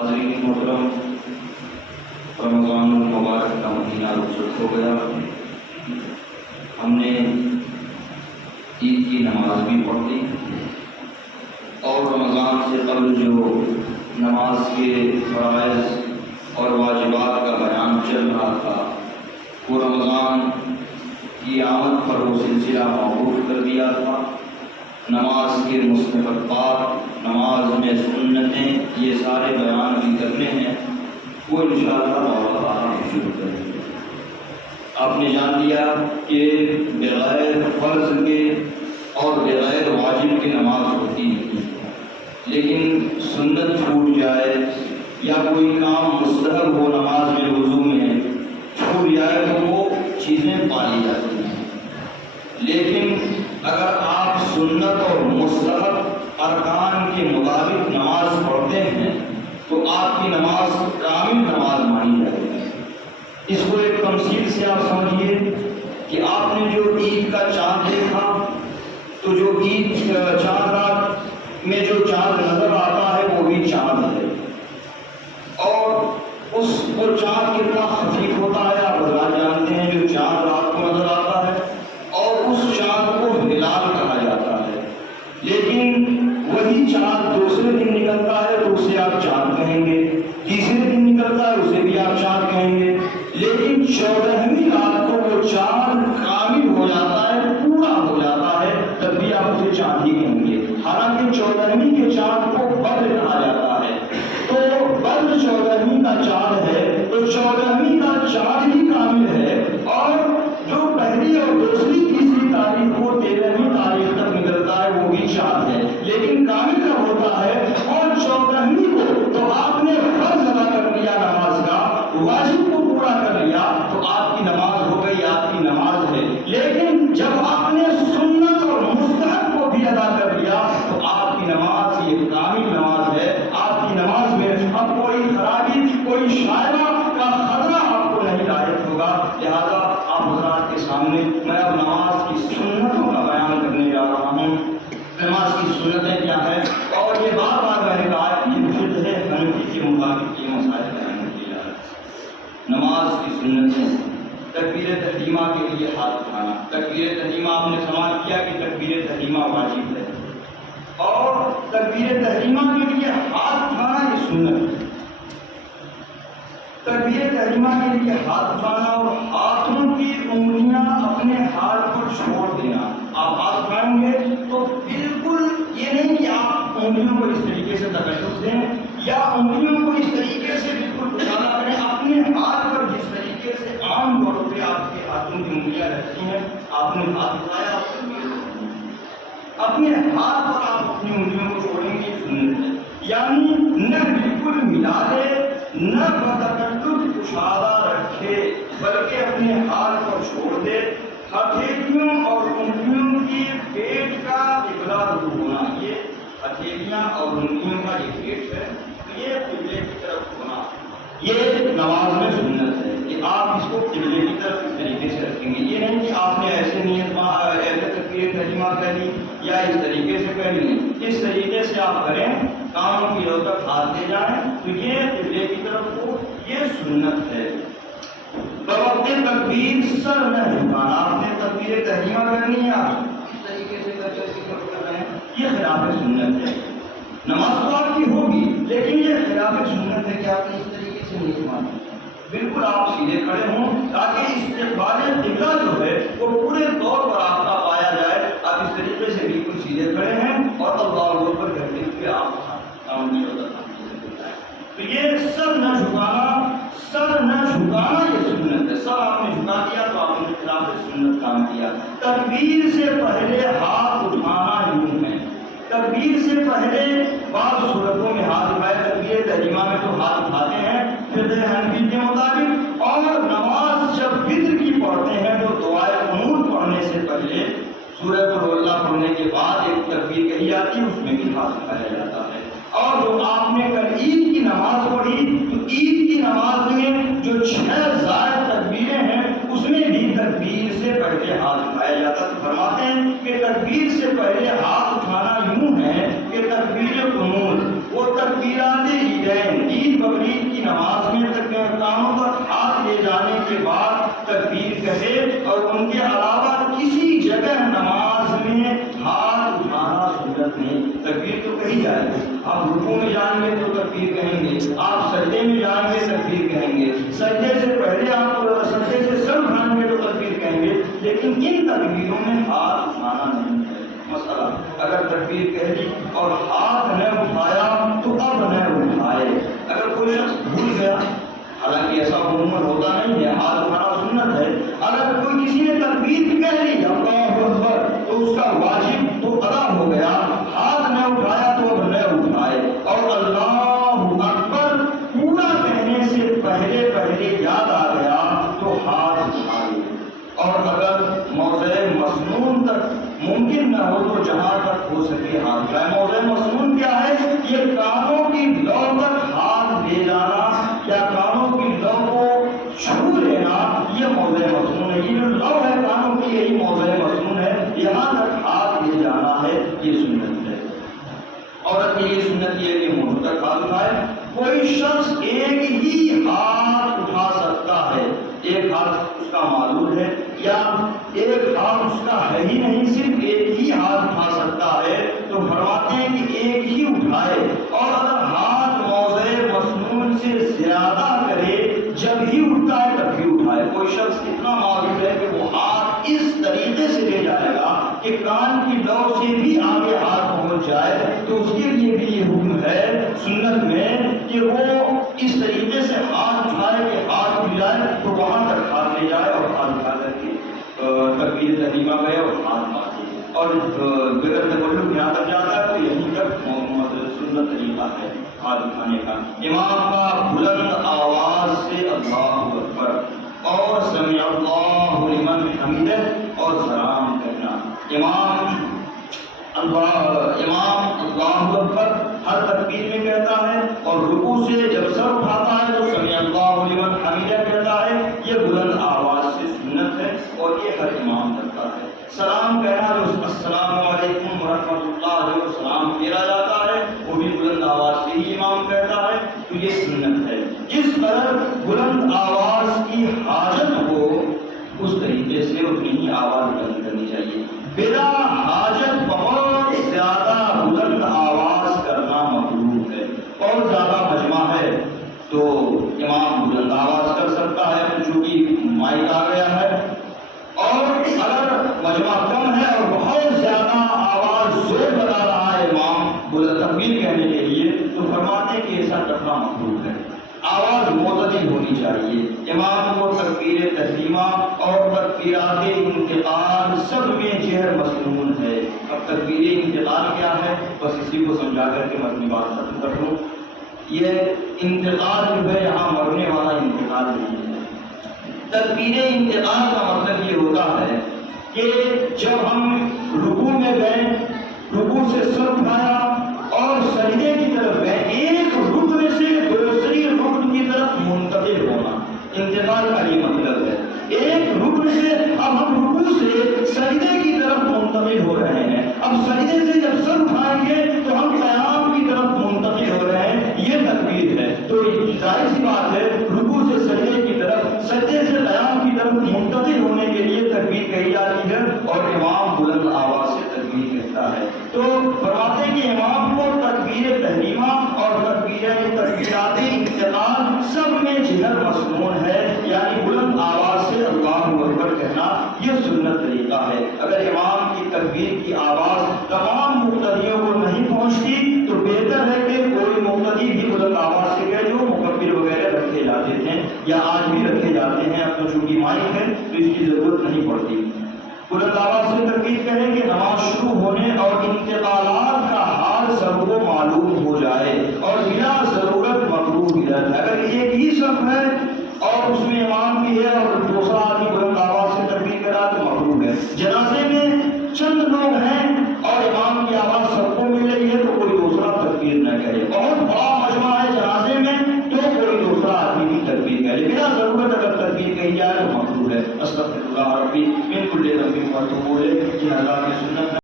حاضرین محترم، رمضان المبارک کا مہینہ رخصت ہو گیا. ہم نے عید کی نماز بھی پڑھ لی اور رمضان سے قبل جو نماز کے فرائض اور واجبات کا بیان چل رہا تھا وہ رمضان کی آمد پر وہ سلسلہ موقوف کر دیا تھا. نماز کے مستحبات، نماز میں سنتیں، یہ سارے بیان بھی کرنے ہیں. وہ انشاءاللہ مولانا شروع کریں گے. آپ نے جان لیا کہ بغیر فرض کے اور بغیر واجب کی نماز ہوتی نہیں، لیکن سنت چھوٹ جائے یا کوئی کام مستحب ہو نماز میں وضو میں چھوٹ جائے تو وہ چیزیں پالی جاتی ہیں. لیکن اگر آپ سنت اور مستحب ارکان کے مطابق نماز پڑھتے ہیں تو آپ کی نماز کامل نماز مانی جائے گی. اس کو ایک تمثیل سے آپ سمجھیے کہ آپ نے جو عید کا چاند دیکھا تو جو عید چاند رات میں جو چاند نظر آتا ہے وہ بھی چاند ہے، اور وہ چاند کتنا خفیف ہوتا ہے آپ حضرات جانتے ہیں. جو چاند رات کو نظر آتا ہے اور اس چاند کو ہلال کہا جاتا ہے، لیکن وہی چاند دوسرے دن نکلتا ہے تو اسے آپ چاند کہیں گے، تیسرے دن نکلتا ہے اسے بھی آپ چاند کہیں گے. لیکن 14ویں رات کو وہ چاند کامل ہو جاتا ہے، پورا ہو جاتا ہے، تب بھی آپ اسے چاند ہی کہیں گے. حالانکہ 14ویں کے چاند کو بدر کہا جاتا ہے. تو بدر 14ویں کا چاند ہے تو 14ویں کا چاند ہی کامل ہے، اور جو پہلی اور دوسری تیسری تاریخ کو 13ویں تاریخ تک نکلتا ہے وہ بھی چاند ہے، لیکن کامل کب ہوتا ہے؟ اور 14ویں کو تو آپ نے فرض ادا کر لیا نماز کا، واجب کو پورا کر لیا تو آپ کی نماز ہو گئی، آپ کی نماز ہے. لیکن جب آپ نے سنت اور مستحب کو بھی ادا کر لیا تو آپ کی نماز یہ کامل نماز ہے. آپ کی نماز میں اب کوئی خرابی، کوئی شائبہ کا خطرہ آپ کو نہیں لاحق ہوگا. لہذا آپ حضرات کے سامنے میں اب نماز کی سنتوں کا بیان کرنے جا رہا ہوں. نماز کی سنتیں کیا ہیں، اور یہ بار بار میں نے کہا کہ فقہ حنفی کے مطابق یہ مسائل بیان کیے جا رہے ہیں. نماز کی سنتیں: تکبیر تحریمہ کے لیے ہاتھ اٹھانا. تکبیر تحریمہ آپ نے سماعت کیا کہ تکبیر تحریمہ واجب ہے، اور تکبیر تحریمہ کے لیے ہاتھ اٹھانا یہ سنت ہے. تکبیر تحریمہ کے لیے ہاتھ اٹھانا اور ہاتھوں کی انگلیاں اپنے ہاتھ پر چھوڑ دینا. آپ ہاتھ اٹھائیں گے تو بالکل یہ نہیں کہ آپ انگلیوں کو اس طریقے سے تکلف دیں یا انگلیوں کو اس طریقے سے بالکل کشادہ کریں. اپنے ہاتھ پر جس طریقے سے عام طور پہ آپ کے ہاتھوں کی انگلیاں رہتی ہیں، آپ نے ہاتھ اٹھایا، اپنے ہاتھ پر آپ اپنی انگلیوں کو چھوڑیں گے، سنت ہے. یعنی نہ بالکل ملا دے، نہ بتکلف کشادہ رکھے، بلکہ اپنے ہاتھ پر چھوڑ دے. ہتھیلیوں اور انگلیوں کی پیٹ کا قبلہ رخ ہونا، یہ ہتھیلیاں اور انگلیوں کا یہ پیٹ ہے، یہ قبلے کی طرف ہونا، یہ نماز میں سنت ہے کہ آپ اس کو قبلے کی طرف اس طریقے سے رکھیں گے. یہ نہیں کہ آپ نے ایسے نیت ایسے تکبیر تحریمہ کر لی یا اس طریقے سے کر لی. اس طریقے سے آپ کریں، کانوں کی روز تک ہاتھ دے جائیں تو یہ قبلے کی طرف ہو، یہ سنت ہے. بوقت تکبیر سر نہ جھکانا. آپ نے تکبیر تحریمہ کرنی ہے، آپ اس طریقے سے کر رہے ہیں، یہ خلاف سنت ہے. نماز تو آپ کی ہوگی لیکن یہ خلاف سنت ہے کہ آپ نے اس طریقے سے نہیں مانی. بالکل آپ سیدھے کھڑے ہوں تاکہ استقبال قبلہ جو ہے وہ پورے طور پر آپ کا پایا جائے. آپ اس طریقے سے بالکل سیدھے کھڑے ہیں اور اللہ اکبر کہتے ہوئے آپ تو یہ سر نہ جھکانا، سر نہ جھکانا یہ سنت ہے. سر آپ نے جھکا دیا تو آپ نے خلاف سنت کام کیا. تکبیر سے پہلے ہاتھ اٹھانا یوں ہے. تکبیر سے پہلے بعض صورتوں میں ہاتھ اٹھائے. تکبیر تحریمہ میں تو ہاتھ اٹھاتے ہیں فقہ حنفی کے مطابق، اور نماز جب وتر کی پڑھتے ہیں تو دعائے قنوت پڑھنے سے پہلے سورہ قل اللہ پڑھنے کے بعد ایک تکبیر کہی جاتی ہے، اس میں بھی ہاتھ اٹھایا جاتا ہے. اور جو آپ نے کل عید کی نماز پڑھی تو عید کی نماز میں جو 6 زائد تکبیریں ہیں اس میں بھی تکبیر سے پہلے ہاتھ اٹھایا جاتا ہے. فرماتے ہیں کہ تکبیر سے پہلے ہاتھ اٹھانا یوں ہے کہ تکبیر قنوت، وہ تکبیرات عیدین، عید نماز میں کانوں پر ہاتھ لے جانے کے بعد تکبیر کہے، اور ان کے علاوہ کسی جگہ نماز میں ہاتھ اٹھانا سنت نہیں۔ تکبیر تو کہی جائے گی، آپ رکوع میں جائیں گے تو تکبیر کہیں گے، آپ سجدے میں جائیں گے تکبیر کہیں گے، سجدے سے پہلے آپ سجدے سے سر اٹھائیں گے تو تکبیر کہیں گے، لیکن ان تکبیروں میں ہاتھ اٹھانا نہیں ہے۔ مسئلہ اگر تکبیر کہہ دی اور ہاتھ نہ اٹھایا تو اب نہ اٹھائے۔ اگر کوئی شخص بھول گیا، حالانکہ ایسا عموماً ہوتا نہیں ہے، ہاتھ اٹھانا سنت ہے، اگر کوئی کسی نے تکبیر کہہ لی اللہ اکبر تو اس کا واجب تو ادا ہو گیا، ہاتھ نہ اٹھایا تو اب نہ اٹھائے، اور اللہ اکبر پورا کہنے سے پہلے پہلے یاد آ گیا تو ہاتھ اٹھائے، اور اگر موضع مسنون تک ممکن نہ ہو تو جہاں تک ہو سکے ہاتھ اٹھائے۔ موضع مسنون کیا ہے؟ یہ کانوں کی لو تک ہاتھ لے جانا یا کانوں کی لو کو چھو لینا، یہ موضع مسنون ہے۔ یہ جو لو ہے کانوں کی، یہی موضع مسنون ہے، یہاں تک ہاتھ لے جانا ہے، یہ سنت ہے۔ عورت کے لیے سنت یہ ہے کہ منہ تک ہاتھ اٹھائے۔ کوئی شخص ایک ہی ہاتھ اٹھا سکتا ہے، ایک ہاتھ اس کا معلول ہے یا ایک ہاتھ اس کا ہے ہی نہیں، صرف ایک ہی ہاتھ اٹھا سکتا ہے، تو فرماتے ہیں کہ ایک ہی اٹھائے، اور اگر ہاتھ موضع مسنون سے زیادہ کرے جب ہی اٹھتا ہے تب ہی اٹھائے۔ کوئی شخص اتنا معذور ہے کہ وہ ہاتھ اس طریقے سے لے جائے گا کہ کان کی لو سے بھی آگے ہاتھ پہنچ جائے، تو اس کے لیے بھی یہ حکم ہے سنت میں کہ وہ اس طریقے سے ہاتھ اٹھائے کہ ہاتھ اٹھ جائے تو وہاں تک ہاتھ لے جائے، اور ہاتھ اٹھا کر کے تکبیر تحریمہ گئے اور ہاتھ مارے، اور بغیر تبرک یہاں تک جاتا ہے تو یہیں تک سنت طریقہ ہے ہاتھ اٹھانے کا۔ امام کا بلند آواز سے اللہ اکبر اور سمع اللہ لمن حمدہ اور سلام کہنا۔ امام اللہ اکبر ہر تکبیر میں کہتا ہے، اور رکوع سے جب سر اٹھاتا ہے تو سمع اللہ لمن حمدہ کہتا ہے، یہ بلند آواز سے سنت ہے اور یہ ہر امام کرتا ہے۔ سلام کہنا جو السلام علیکم ورحمۃ اللہ جو سلام پھیرا جاتا ہے وہ بھی بلند آواز سے ہی امام کہتا ہے، تو یہ سنت ہے۔ جس قدر بلند آواز کی حاجت ہو اس طریقے سے اتنی ہی آواز بلند کرنی چاہیے۔ بلا حاجت بہت زیادہ بلند آواز کرنا مکروہ ہے، اور زیادہ مجمع ہے تو امام بلند آواز کر سکتا ہے چونکہ مائک آ گیا ہے، اور اگر مجمع کم ہے اور بہت زیادہ آواز زور لگا رہا ہے امام بلند تکبیر کہنے کے لیے تو فرماتے ہیں کہ ایسا کرنا مکروہ ہے۔ آواز معتدل ہونی چاہیے۔ امام کو تکبیر تحریمہ اور تکبیرات انتقال سب میں جہر مسنون ہے۔ اب تکبیر انتقال کیا ہے بس اسی کو سمجھا کر کے میں اپنی بات ختم کر دوں۔ یہ انتقال جو ہے یہاں مرنے والا انتقال نہیں ہے۔ تکبیر انتقال کا مطلب یہ ہوتا ہے کہ جب ہم رکوع میں گئے، رکوع سے سر اٹھایا اور سجدے کی طرف گئے، ایک رکن سے دوسری رکن کی طرف منتقل ہونا، انتقال کا یہ مطلب ہے۔ ایک رکن سے اب ہم رکوع سے سجدے کی طرف منتقل ہو رہے ہیں، اب سجدے سے جب سر اٹھائیں گے تو ہم قیام کی طرف منتقل ہو رہے ہیں، یہ تکبیر ہے۔ تو ظاہر سی بات ہے رکوع سے سجدے کی طرف، سجدے سے قیام کی طرف منتقل ہونے کے لیے تکبیر کہی جاتی ہے، اور امام بلند آواز سے تکبیر کہتا ہے۔ تو فرماتے ہیں کہ امام کو تکبیر تحریمہ اور تکبیرات انتقال سب میں جہر مسنون ہے، یعنی بلند آواز سے اللہ اکبر کہنا یہ سنت طریقہ ہے۔ اگر امام کی تکبیر کی آواز تمام مقتدیوں کو نہیں پہنچتی تو بہتر ہے کہ کوئی مقتدی بھی بلند آواز سے کہے، جو مکبر وغیرہ رکھے جاتے تھے یا آج بھی رکھے جاتے ہیں، اب تو چونکہ مائک ہے تو اس کی ضرورت نہیں پڑتی۔ بلند آواز سے تکبیر کریں کہ نماز شروع ہونے اور انتقالات کا حال سب کو معلوم ہو جائے، اور بلا ضرورت مکروہ بدعت ہے۔ اگر ایک ہی صف ہے اور اس میں امام بھی ہے اور دوسرا آدمی بلند آواز سے تکبیر کرا تو مکروہ ہے۔